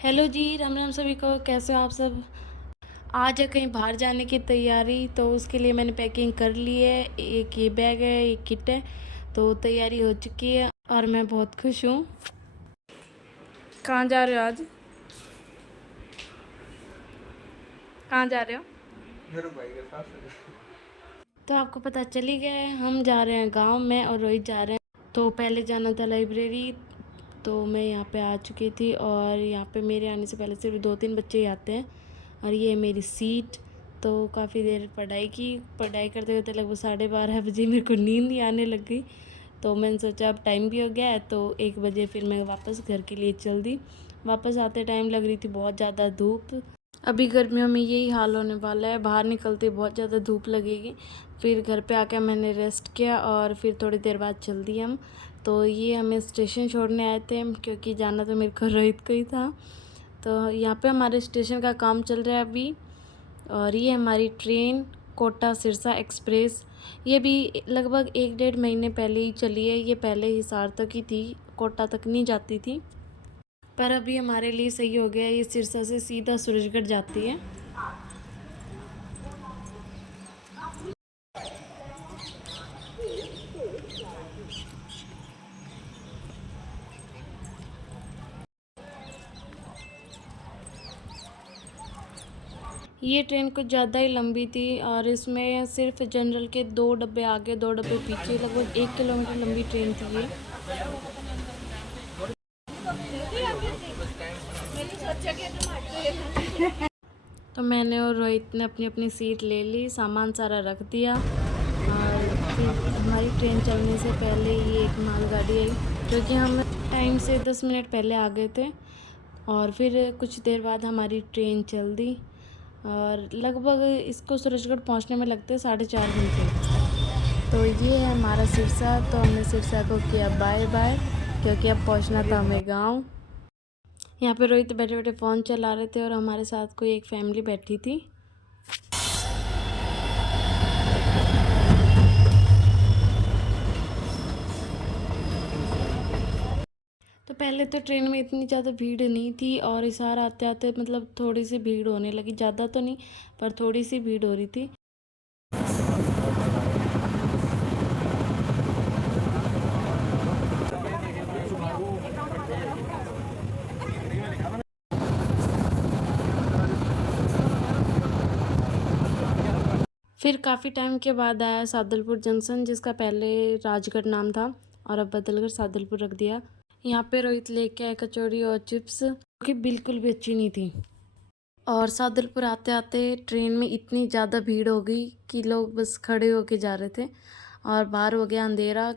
Hello जी, राम राम सभी को। कैसे हो आप सब? आज है कहीं बाहर जाने की तैयारी, तो उसके लिए मैंने पैकिंग कर ली है। एक ये बैग है, एक किट है, तो तैयारी हो चुकी है और मैं बहुत खुश हूँ। कहाँ जा रहे हो आज? कहाँ जा रहे हो? मेरे भाई के साथ। तो आपको पता चल ही गया है, हम जा रहे हैं गांव में और रोहित जा रहे हैं। तो पहले जाना था लाइब्रेरी, तो मैं यहाँ पे आ चुकी थी और यहाँ पे मेरे आने से पहले सिर्फ 2-3 बच्चे ही आते हैं और ये है मेरी सीट। तो काफ़ी देर पढ़ाई करते करते लगभग 12:30 बजे मेरे को नींद ही आने लग गई। तो मैंने सोचा अब टाइम भी हो गया है, तो 1 बजे फिर मैं वापस घर के लिए चल दी। वापस आते टाइम लग रही थी बहुत ज़्यादा धूप। अभी गर्मियों में यही हाल होने वाला है, बाहर निकलते बहुत ज़्यादा धूप लगेगी। फिर घर पे आकर मैंने रेस्ट किया और फिर थोड़ी देर बाद चल दिए हम। तो ये हमें स्टेशन छोड़ने आए थे, क्योंकि जाना तो मेरे को रोहित को ही था। तो यहाँ पे हमारे स्टेशन का काम चल रहा है अभी। और ये हमारी ट्रेन कोटा सिरसा एक्सप्रेस, ये भी लगभग 1-1.5 महीने पहले ही चली है। ये पहले हिसार तक ही थी, कोटा तक नहीं जाती थी, पर अभी हमारे लिए सही हो गया। ये सिरसा से सीधा सूरजगढ़ जाती है। ये ट्रेन कुछ ज़्यादा ही लंबी थी और इसमें सिर्फ जनरल के 2 डब्बे आगे 2 डब्बे पीछे, लगभग 1 किलोमीटर लंबी ट्रेन थी ये। तो मैंने और रोहित ने अपनी अपनी सीट ले ली, सामान सारा रख दिया और फिर हमारी ट्रेन चलने से पहले ही एक मालगाड़ी आई, क्योंकि हम टाइम से 10 मिनट पहले आ गए थे। और फिर कुछ देर बाद हमारी ट्रेन चल दी और लगभग इसको सूरजगढ़ पहुंचने में लगते 4.5 घंटे। तो ये है हमारा सिरसा। तो हमने सिरसा को किया बाय बाय, क्योंकि अब पहुंचना था हमें गांव। यहाँ पे रोहित बैठे बैठे फ़ोन चला रहे थे और हमारे साथ कोई एक फैमिली बैठी थी। तो पहले तो ट्रेन में इतनी ज़्यादा भीड़ नहीं थी और हिसार आते आते मतलब थोड़ी सी भीड़ होने लगी, ज़्यादा तो नहीं पर थोड़ी सी भीड़ हो रही थी। फिर काफ़ी टाइम के बाद आया सादुलपुर जंक्शन, जिसका पहले राजगढ़ नाम था और अब बदलकर सादुलपुर रख दिया। यहाँ पे रोहित लेके आए कचौड़ी और चिप्स, जो कि बिल्कुल भी अच्छी नहीं थी। और सादुलपुर आते आते ट्रेन में इतनी ज़्यादा भीड़ हो गई कि लोग बस खड़े होके जा रहे थे और बाहर हो गया अंधेरा।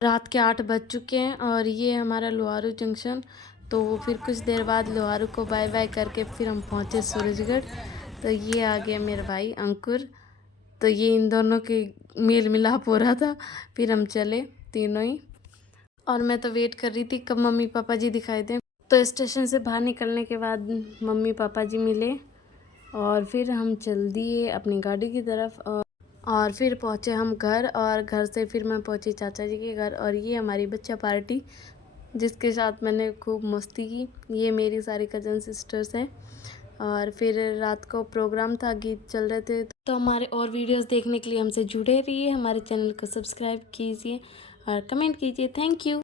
रात के 8 बज चुके हैं और ये हमारा लोहारू जंक्शन। तो फिर कुछ देर बाद लोहारू को बाय बाय करके फिर हम पहुँचे सूरजगढ़। तो ये आ गया मेरा भाई अंकुर। तो ये इन दोनों के मेल मिलाप हो रहा था। फिर हम चले तीनों ही, और मैं तो वेट कर रही थी कब मम्मी पापा जी दिखाई दें। तो स्टेशन से बाहर निकलने के बाद मम्मी पापा जी मिले और फिर हम चल दिए अपनी गाड़ी की तरफ। और फिर पहुँचे हम घर, और घर से फिर मैं पहुँची चाचा जी के घर। और ये हमारी बच्चा पार्टी, जिसके साथ मैंने खूब मस्ती की। ये मेरी सारी कज़न सिस्टर्स हैं। और फिर रात को प्रोग्राम था, गीत चल रहे थे। तो हमारे और वीडियोस देखने के लिए हमसे जुड़े रहिए, हमारे चैनल को सब्सक्राइब कीजिए और कमेंट कीजिए। Thank you.